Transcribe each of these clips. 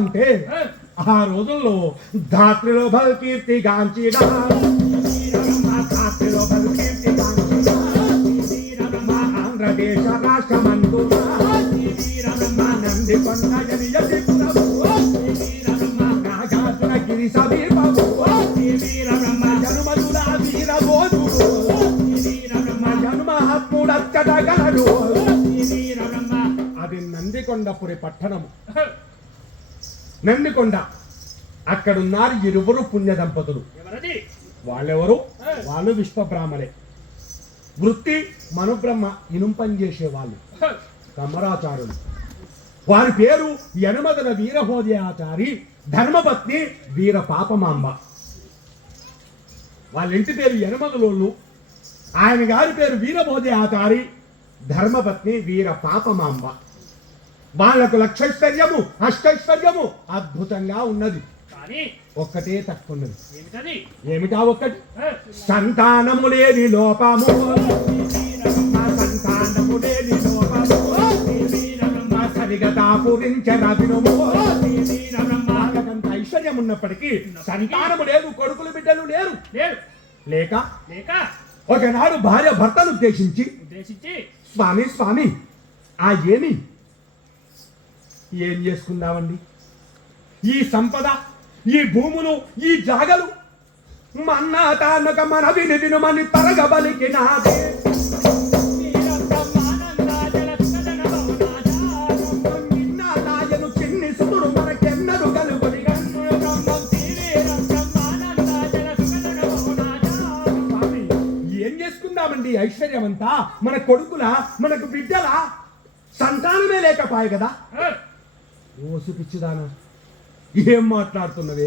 ఉంటే ఆ రోజుల్లో ధాత్రిలో బల్ కీర్తి గాంచిడా ధాత్రిలో బల్ కీర్తి గాంచిడా ఆంధ్రదేశ రాష్ట్రమందు నంది కొండయని నాగార్జున గిరి సమీపము జనుమధుల వీరబోధుడు జనుమహాత్ముడచ్చటగలడు. అది నందికొండపురి పట్టణము. నందికొండ అక్కడున్నారు ఇరువురు పుణ్య దంపతులు. వాళ్ళెవరు? వాళ్ళు విశ్వబ్రాహ్మలే. వృత్తి మనుబ్రహ్మ ఇనుం పని చేసేవాళ్ళు, కమ్మరాచారులు. వారి పేరు యనమదల వీరభోజయాచారి, ధర్మపత్ని వీర పాపమాంబ. వాళ్ళ ఇంటి పేరు యనమదలోళ్ళు, ఆయన గారి పేరు వీరభోజయాచారి, ధర్మపత్ని వీర పాపమాంబ. వాళ్లకు లక్షైశ్వర్యము అష్టైశ్వర్యము అద్భుతంగా ఉన్నది. ఒక్కటే తక్కున్నది. ఏమిటా ఒక్కటి? సంతానము లేని లోపము. సంతానము లేని లోపము సరిగతా పూరించరవినుము. వాళ్ళకంత ఐశ్వర్యం ఉన్నప్పటికీ సంతానము లేదు, కొడుకులు బిడ్డలు లేరు. లేక ఒకనాడు భార్య భర్తను ఉద్దేశించి స్వామి స్వామి ఏం చేసుకుందామండి? ఈ సంపద, ఈ భూములు, ఈ జాగలు మన్నా తానక మన వినుమని తరగబలికి నాదే. చిన్ని సుతుడు మనకెన్నడు కలుగుని. ఏం చేసుకుందామండి? ఐశ్వర్యమంతా మన కొడుకుల, మనకు బిడ్డల సంతానమే లేకపాయ కదా. ఓసు పిచ్చిదానా, ఏం మాట్లాడుతున్నవే?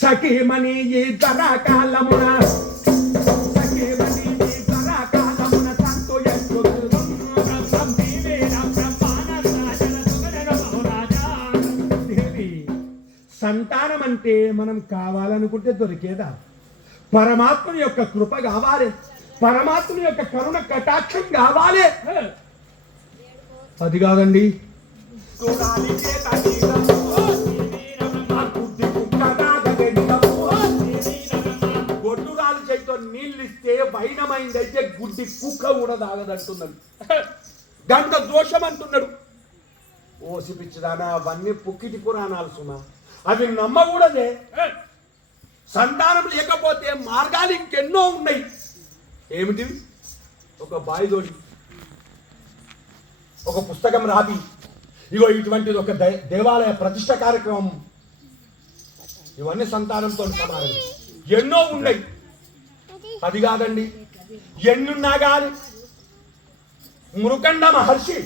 సఖీమణి ఈ ధరాకాలమున సంతానం అంటే మనం కావాలనుకుంటే దొరికేదా? పరమాత్మ యొక్క కృప కావాలి, పరమాత్మ యొక్క కరుణ కటాక్షం కావాలి. అది కాదండి. గొడ్డురాలు చేతితో నీళ్ళు ఇస్తే వైనమైందైతే గుడ్డి కుక్క కూడా తాగదంటున్నాడు. గంట దోషం అంటున్నాడు. ఓసిపిచ్చదానా, అవన్నీ పుక్కిటి పురాణాలు సుమా, అవి నమ్మకూడదే. సంతానం లేకపోతే మార్గాలు ఇంకెన్నో ఉన్నాయి. ఏమిటివి? ఒక బాయిదోడి ఒక పుస్తకం రాబి, ఇగో ఇటువంటిది ఒక దేవాలయ ప్రతిష్ట కార్యక్రమం, ఇవన్నీ సంతానంతో సమానం. ఎన్నో ఉన్నాయి. అది కాదండి, ఎన్నున్నా కానీ మృకండ మహర్షి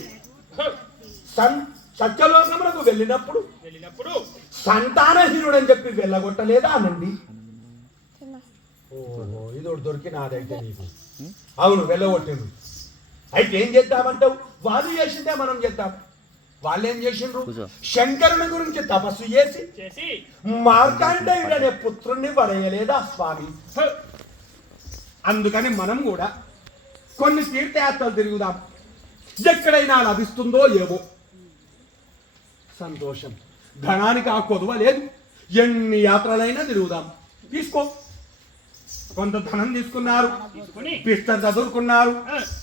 సత్యలోకములకు వెళ్ళినప్పుడు సంతానహీనుడని చెప్పి వెళ్ళగొట్టలేదా అనండి? ఓహో, ఇది ఒకటి దొరికినాదైతే నీకు. అవును, వెళ్ళగొట్టిండు. అయితే ఏం చేద్దామంటావు? వాళ్ళు చేసిందే మనం చేద్దాం. వాళ్ళు ఏం చేసిండ్రు? శంకరుని గురించి తపస్సు చేసి మార్కండేయుడు అనే పుత్రుణ్ణి పడేయలేదా స్వామి? అందుకని మనం కూడా కొన్ని తీర్థయాత్రలు తిరుగుదాం. ఎక్కడైనా లభిస్తుందో ఏవో. సంతోషం. ధనానికి ఆ కొదువ లేదు. ఎన్ని యాత్రలైనా తిరుగుదాం. తీసుకో. కొంత ధనం తీసుకున్నారు, పిష్ట చదువుకున్నారు.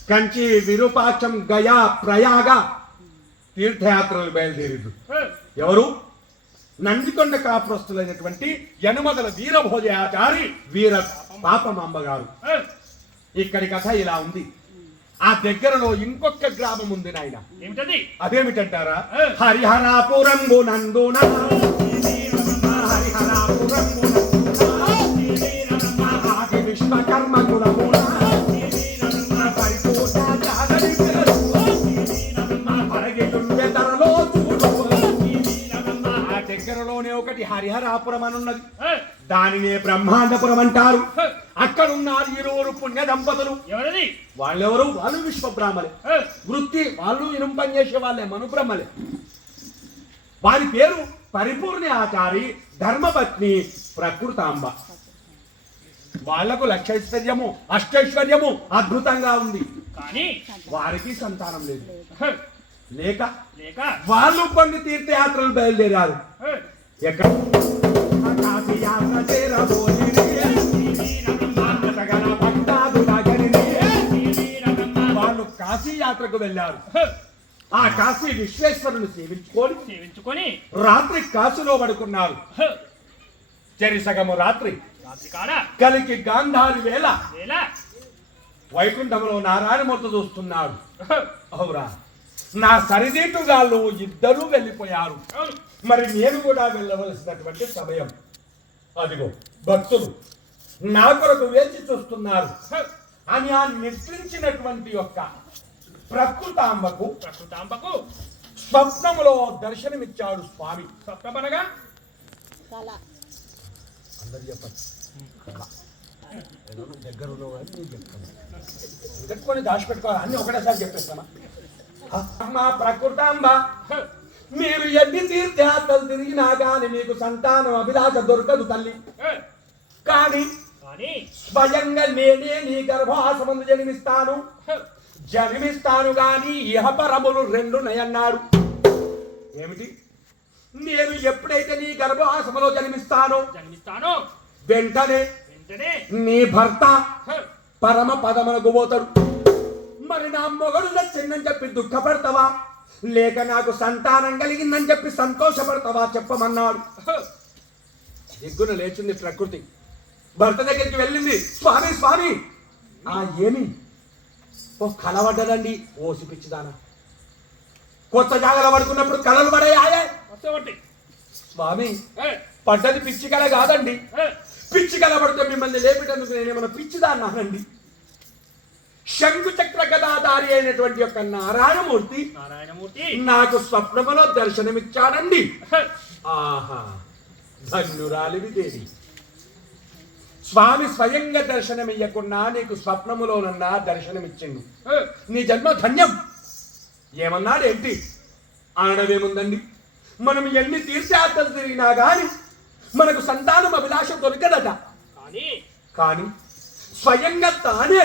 కంచి, విరూపాక్షం, గయా, ప్రయాగ తీర్థయాత్రలు బయలుదేరారు. ఎవరు? నందికొండ కాపురస్తులైనటువంటి యనమదల వీరభోజయాచారి వీర పాపమాంబ గారు. ఇక్కడి కథ ఇలా ఉంది. ఆ దగ్గరలో ఇంకొక గ్రామం ఉంది నాయన. ఏమిటది? అదేమిటంటారా? హరిహరాపురంబు నందున విశ్వకర్మ గుణమున ఆ దగ్గరలోనే ఒకటి హరిహరాపురం అని ఉన్నది. దానినే బ్రహ్మాండపురం అంటారు. అక్కడున్నారు ఇరువురు పుణ్య దంపతులు. వాళ్ళెవరు? వాళ్ళు విశ్వబ్రాహ్మలే. వృత్తి వాళ్ళు ఇనుం పని చేసే వాళ్ళే, మనుబ్రహ్మలే. వారి పేరు పరిపూర్ణ ఆచారి, ధర్మపత్ని ప్రకృతాంబ. వాళ్లకు లక్షైశ్వర్యము అష్టైశ్వర్యము అద్భుతంగా ఉంది. కానీ వారికి సంతానం లేదు. లేక వాళ్ళు కొన్ని తీర్థయాత్రలు బయలుదేరారు. ఎక్కడ కాశీ యాత్ర చేరబోయి వాళ్ళు కాశీ యాత్రకు వెళ్ళారు. ఆ కాశీ విశ్వేశ్వరుని సేవించుకొని రాత్రి కాశీలో పడుకున్నారు. చెరిసగము రాత్రి కలికి గాంధారి వేళ వైకుంఠంలో నారాయణమూర్తి చూస్తున్నాడు. అవురా, నా సరిదీటుగాళ్ళు ఇద్దరూ వెళ్ళిపోయారు, మరి నేను కూడా వెళ్ళవలసినటువంటి సమయం. అదిగో భక్తులు నా కొరకు వేచి చూస్తున్నారు అని ఆ నిద్రించినటువంటి యొక్క ప్రకృతాంబకు స్వప్నములో దర్శనమిచ్చాడు స్వామి. స్వప్నమనగా అందరు చెప్పచ్చు, దగ్గరలో నేను చెప్తాను, పెట్టుకొని దాచిపెట్టుకోవాలి, అన్ని ఒకటేసారి చెప్పేస్తామా. మా ప్రకృతాంబ, మీరు ఎన్ని తీర్థయాత్రలు తిరిగినా కానీ మీకు సంతానం అభిలాష దొరకదు తల్లి. కానీ స్వయంగా నేనే నీ గర్భాసమందు జన్మిస్తాను గాని ఇహపరములు రెండున్నాయన్నాడు. ఏమిటి? నేను ఎప్పుడైతే నీ గర్భాసములో జన్మిస్తానో వెంటనే నీ భర్త పరమ పదమునకు పోతాడు. మరి నా మొగడు నచ్చిందని చెప్పి దుఃఖపడతావా, లేక నాకు సంతానం కలిగిందని చెప్పి సంతోషపడతావా చెప్పమన్నాడు. దిగ్గున లేచింది ప్రకృతి, భర్త దగ్గరికి వెళ్ళింది. స్వామి స్వామి, ఏమి ఓ కలవడ్డదండి. ఓసి పిచ్చిదానా, కొత్త జాగల పడుకున్నప్పుడు కళలు పడాయే. స్వామి, పడ్డది పిచ్చి కళ కాదండి. పిచ్చి కళ పడితే మిమ్మల్ని లేపేటందుకు నేనేమన్నా పిచ్చిదాన్నానండి. శంకు చక్ర గదాధారి అయినటువంటి యొక్క నారాయణమూర్తి నాకు స్వప్నములో దర్శనమిచ్చాడండి. ఆహా, ధన్యురాలివి దేవి. స్వామి స్వయంగా దర్శనమియ్యకున్నా నీకు స్వప్నములోనన్నా దర్శనమిచ్చిండు. నీ జన్మ ధన్యం. ఏమన్నాడేంటి? అనడమేముందండి, మనం ఎన్ని తీర్థయాత్రలు తిరిగినా గాని మనకు సంతానం అభిలాష దొరకదట. కానీ స్వయంగా తానే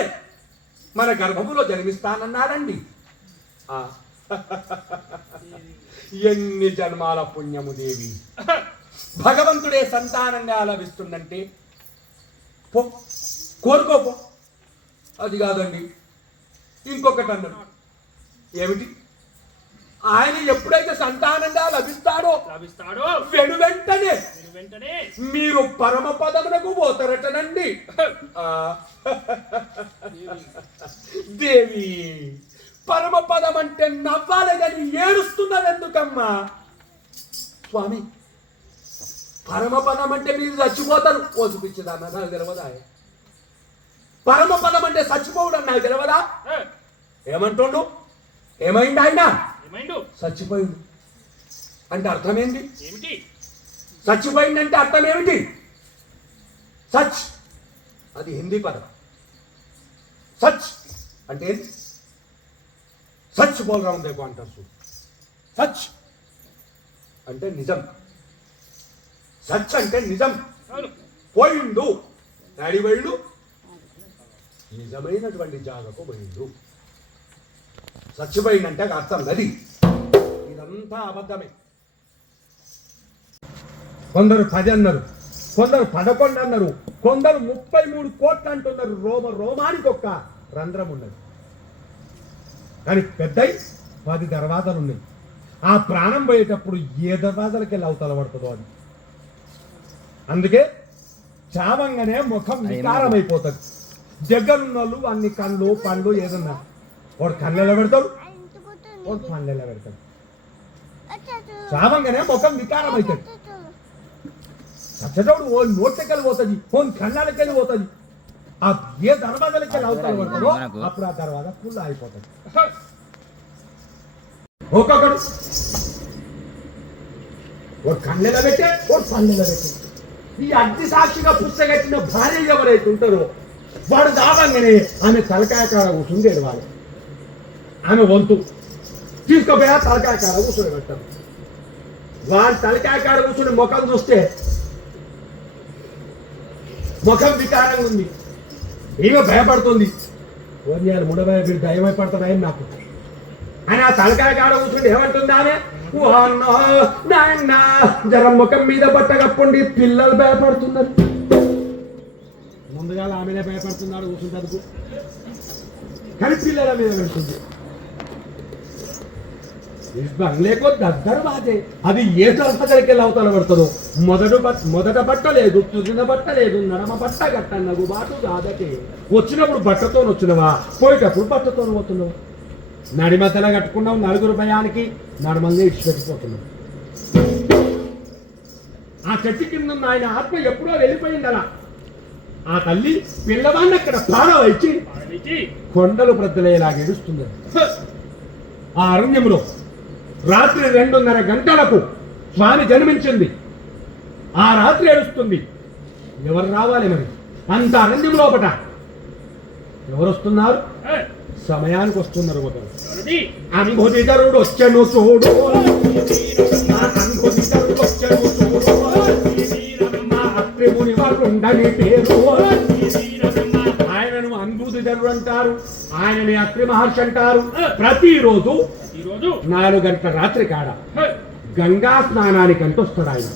మన గర్భములో జన్మిస్తానన్నాడండి. ఎన్ని జన్మాల పుణ్యము దేవి. భగవంతుడే సంతానంగా లభిస్తుందంటే పో, కోరుకోపో. అది కాదండి, ఇంకొకటి అన్నాడు. ఏమిటి? ఆయన ఎప్పుడైతే సంతానంగా లభిస్తాడో వెంటనే మీరు పరమ పదమునకు పోతారటనండి. దేవి, పరమ పదం అంటే నవ్వాలి కానీ ఏడుస్తున్నది ఎందుకమ్మా? స్వామి, పరమ పదం అంటే మీరు చచ్చిపోతారు. ఓ చూపించదాన్న, నాకు తెలియదా? పరమ పదం అంటే చచ్చిపోవడం నాకు తెలియదా? ఏమంటుండు? ఏమైంది ఆయన? చచ్చిపోయిండు అంటే అర్థం ఏంటి? చచ్చిపోయిందంటే అర్థం ఏమిటి? సచ్, అది హిందీ పదం. సచ్ అంటే సచ్ బోల్ రౌండ్ దేకో అంటారు. సచ్ అంటే నిజం. సచ్ అంటే నిజం. పోయిండు, డాడీ పోయిండు, నిజమైనటువంటి జాగకు పోయిండు. చచ్చిపోయిందంటే అర్థం అది. ఇదంతా అబద్ధమే. కొందరు 10 అన్నారు, కొందరు 11 అన్నారు, కొందరు 33 కోట్లు అంటున్నారు. రోమానికి ఒక్క రంధ్రం ఉన్నది, కానీ పెద్దయి 10 దర్వాజాలు ఉన్నాయి. ఆ ప్రాణం పోయేటప్పుడు ఏ దర్వాజాలకి వెళ్ళి అవతల పడుతుందో అని. అందుకే చావంగానే ముఖం వికారం అయిపోతుంది. దగ్గరున్న వాళ్ళు అన్ని కళ్ళు పండ్లు ఏదన్నా, వాడు కళ్ళు ఎలా పెడతాడు, వాడు పండ్లు ఎలా పెడతాడు. చావంగానే ముఖం వికారం అవుతుంది. చచ్చటోడు ఓ నోట్లకెళ్ళి పోతుంది, ఓ కళ్ళకెళ్ళి పోతుంది. ఆ ఏ దర్వాజాలకి వెళ్ళి అవతల పడతాడో అప్పుడు ఆ దర్వాజా ఫుల్ అయిపోతుంది. ఒక్కొక్కడు వాడు కళ్ళెలా పెట్టే, వాడు పళ్ళెలా పెట్టే. ఈ అగ్ని సాక్షిగా పుస్తకట్టిన భార్య ఎవరైతే ఉంటారో వాడు దావంగానే ఆమె తలకాయ కాడ కూర్చుండేది. వాడు ఆమె వంతు తీసుకోపోయా తలకాయ కాడ కూర్చొని పెట్టారు. వాడు తలకాయ కాడ కూర్చుని ముఖం చూస్తే ముఖం వికారంగా ఉంది. ఈమె భయపడుతుంది. ఓన్యాలు ముడభయ వీడు దయమైపడతాడు ఆయన నాకు. అని ఆ తలకాయ కాడ కూర్చుంటే ఏమంటుంది ఆమె? ఓ అన్నో నాయన జర ముఖం మీద బట్ట కప్పండి, పిల్లలు భయపడుతున్నారు. ముందుగా ఆమెనే భయపడుతున్నాడు కూర్చుంటకు, కానీ పిల్లల మీద వెళ్తుంది. బంగ్లేకో దగ్గర బాధే, అది ఏ దర్భదరికి వెళ్ళి అవతల పడుతుందో. మొదట బట్ట లేదు, తుదిన బట్ట లేదు, నడమ బట్ట గట్టన్నగు బాటు కాదటే. వచ్చినప్పుడు బట్టతో వచ్చినవా, పోయేటప్పుడు బట్టతో పోతున్నావు. నడిమతల కట్టుకున్నావు, నలుగురు భయానికి నడమంగా ఇడిచిపెట్టిపోతున్నావు. ఆ చెట్టు కింద ఉన్న ఆయన ఆత్మ ఎప్పుడో వెళ్ళిపోయింది. అలా ఆ తల్లి పిల్లవాడిని అక్కడ ప్రాణం ఇచ్చి కొండలు ప్రద్దలయ్యేలాగా ఏడుస్తున్నది. ఆ అరణ్యంలో రాత్రి 2:30 గంటలకు స్వామి జన్మించింది. ఆ రాత్రి ఏడుస్తుంది. ఎవరు రావాలి మరి? అంత అరణ్యం లోపట ఎవరు వస్తున్నారు? సమయానికి వస్తున్నారు. ఒకరు అంబుదిధరుడు వచ్చెను చూడు, అంబుదిధరుడు వచ్చెను చూడు, అత్రిముని వారుండని పేరు. ఆయనను అంబుదిధరుడు అంటారు, ఆయనని అత్రి మహర్షి అంటారు. ప్రతిరోజు 4 గంటల రాత్రి కాడ గంగా స్నానానికి అంటూ వస్తాడు ఆయన.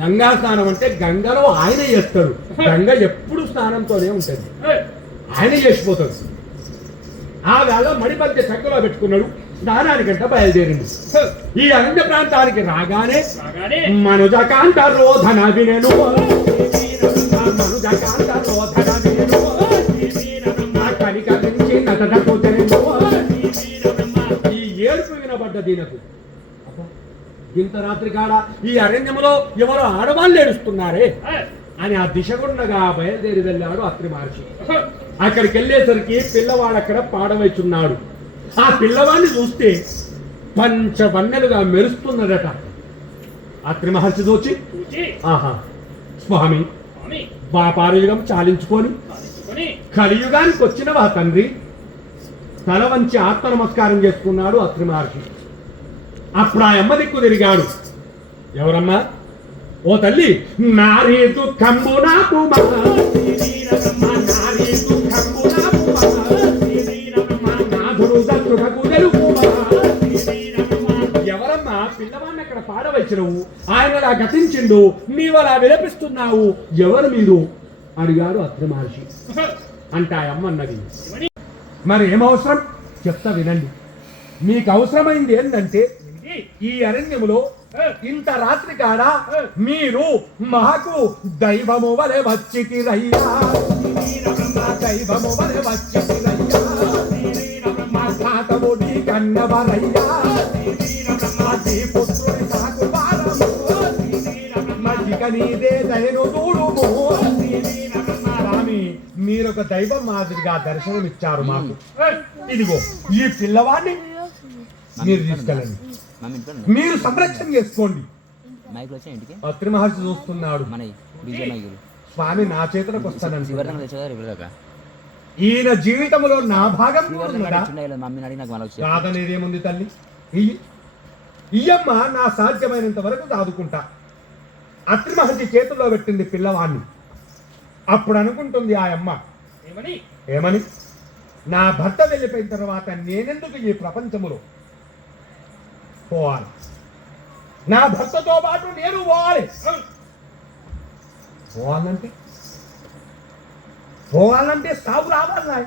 గంగా స్నానం అంటే గంగలో ఆయన చేస్తాడు. గంగ ఎప్పుడు స్నానంతోనే ఉంటుంది, ఆయన చేసిపోతాడు. ఆ వేళ మడిపంచ చక్కలో పెట్టుకున్నాడు, స్నానానికంట బయలుదేరింది. ఈ అరణ్య ప్రాంతానికి రాగానే మనుజకాంత రోధన వినెను, మనుజకాంత రోధన వినెను, కనికరించి నటనకు తెరెను. ఈ ఏడుపు వినబడ్డ దీనకు, ఇంత రాత్రి కాడ ఈ అరణ్యములో ఎవరో ఆడవాళ్ళు ఏడుస్తున్నారే అని ఆ దిశగుండగా బయలుదేరి వెళ్ళాడు అత్రి మహర్షి. అక్కడికి వెళ్ళేసరికి పిల్లవాడు అక్కడ పాడవైచున్నాడు. ఆ పిల్లవాడిని చూస్తే పంచవన్నెలుగా మెరుస్తున్నదట. అత్రి మహర్షి చూచి, ఆహా స్వామి, పాపారయుగం చాలించుకొని కలియుగానికి వచ్చినవా తండ్రి? తల వంచి ఆత్మ నమస్కారం చేసుకున్నాడు అత్రి మహర్షి. అప్పుడు ఆ అమ్మ దిక్కు తిరిగాడు. ఎవరమ్మా? ఓ తల్లి, నారీ దుఃఖంబు నాకు ఎవరమ్మా? పిల్లవాడిని అక్కడ పాడవచ్చినవు, ఆయన గతించిండు, నీవు అలా విలపిస్తున్నావు, ఎవరు మీరు అడిగాడు అత్రి మహర్షి. అంటే ఆ అమ్మ అన్నది, మరి ఏమవసరం చెప్తా వినండి. మీకు అవసరమైంది ఏంటంటే, ఈ అరణ్యములో ఇంత రాత్రి కాడ మీరు మాకు దైవము వలె వచ్చితిరయ్యా, దైవము వలె వచ్చితిరయ్యా, మా తాతము నీ కన్నవరయ్యా, పుత్రుడి సాకు మధ్యక నీదే దయను చూడుము. స్వామి, మీరొక దైవం మాదిరిగా దర్శనం ఇచ్చారు మాకు. ఇదిగో ఈ పిల్లవాడిని మీరు తీసుకెళ్ళండి, మీరు సంరక్షణ చేసుకోండి. అత్రి మహర్షి చూస్తున్నాడు. స్వామి నా చేతులకు వస్తానండి. ఈయన జీవితంలో నా భాగం కాదనేదేముంది తల్లి, ఇయ్యమ్మ నా సాధ్యమైనంత వరకు దాదుకుంటా. అత్రి మహర్షి చేతుల్లో పెట్టింది పిల్లవాడిని. అప్పుడు అనుకుంటుంది ఆ అమ్మ, ఏమని? నా భర్త వెళ్ళిపోయిన తర్వాత నేనెందుకు ఈ ప్రపంచములో పోవాలి? నా భర్తతో పాటు నేను పోవాలి. పోవాలంటే సాగు రావాలి.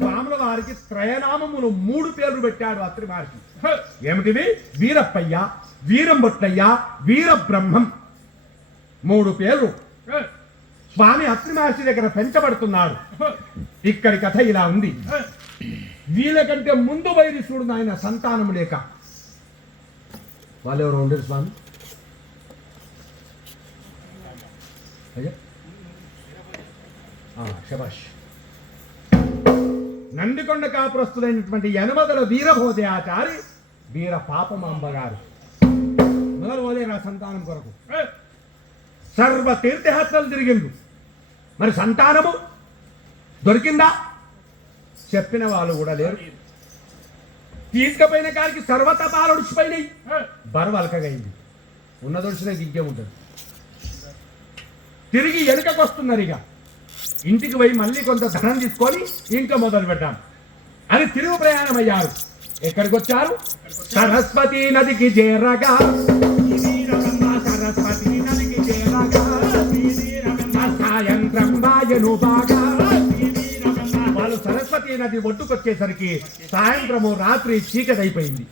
స్వాముల వారికి త్రయనామములు 3 పేర్లు పెట్టాడు అత్రి మహర్షి. ఏమిటివి? వీరప్పయ్య, వీరంబొట్లయ్య, వీరబ్రహ్మం. 3 పేర్లు. స్వామి అత్రి మహర్షి దగ్గర పెంచబడుతున్నాడు. ఇక్కడి కథ ఇలా ఉంది. వీళ్ళకంటే ముందు వైరిసుడు ఆయన సంతానం లేక వాళ్ళెవరు ఉండరు స్వామి. శబాష్. నందికొండ కాపురస్తులైనటువంటి యనమదల వీరభోజయాచారి వీర పాపమాంబ గారు మొదలు పోలేరు ఆ సంతానం కొరకు. సర్వ తీర్థయాత్రలు తిరిగిండు, మరి సంతానము దొరికిందా? చెప్పిన వాళ్ళు కూడా లేరు. తీసుకపోయిన కాడికి సర్వతపాలు ఒడిచిపోయినాయి, బరవలకగైంది. ఉన్నదొడిచినాక ఇంకేముంటుంది. తిరిగి వెనుకకు వస్తున్నారు. ఇక ఇంటికి పోయి మళ్ళీ కొంత ధనం తీసుకొని ఇంకా మొదలు పెట్టాం అని తిరుగు ప్రయాణం అయ్యారు. ఎక్కడికి వచ్చారు? సరస్వతి నదికి చేరగా, సరస్వతి నదికి చేరగా సాయంత్రం వాయను బాగా. వాళ్ళు సరస్వతి నది ఒడ్డుకొచ్చేసరికి సాయంత్రము రాత్రి చీకటి అయిపోయింది.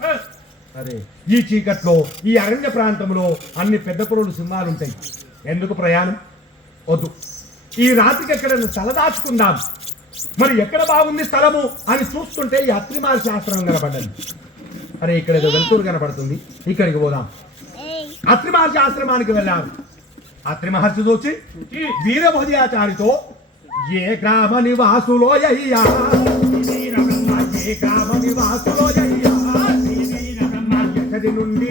అరే ఈ చీకట్లో ఈ అరణ్య ప్రాంతంలో అన్ని పెద్ద పురులు సింహాలు ఉంటాయి. ఎందుకు ప్రయాణం? వద్దు, ఈ రాత్రికి ఎక్కడైనా తలదాచుకుందాం. మరి ఎక్కడ బాగుంది స్థలము అని చూస్తుంటే ఈ అత్రిమాల శాస్త్రం కనపడ్డది. అరే ఇక్కడ ఏదో వెలుతురు కనపడుతుంది, ఇక్కడికి పోదాం. అత్రిమాల శాస్త్రమానికి వెళ్ళాం. అత్రి మహర్షి చూసి వీరభోజయాచారితో, ఏ గ్రామ నివాసులోయ్యా, ఏ గ్రామ నివాసులోయ్యా, ఎక్కడి నుండి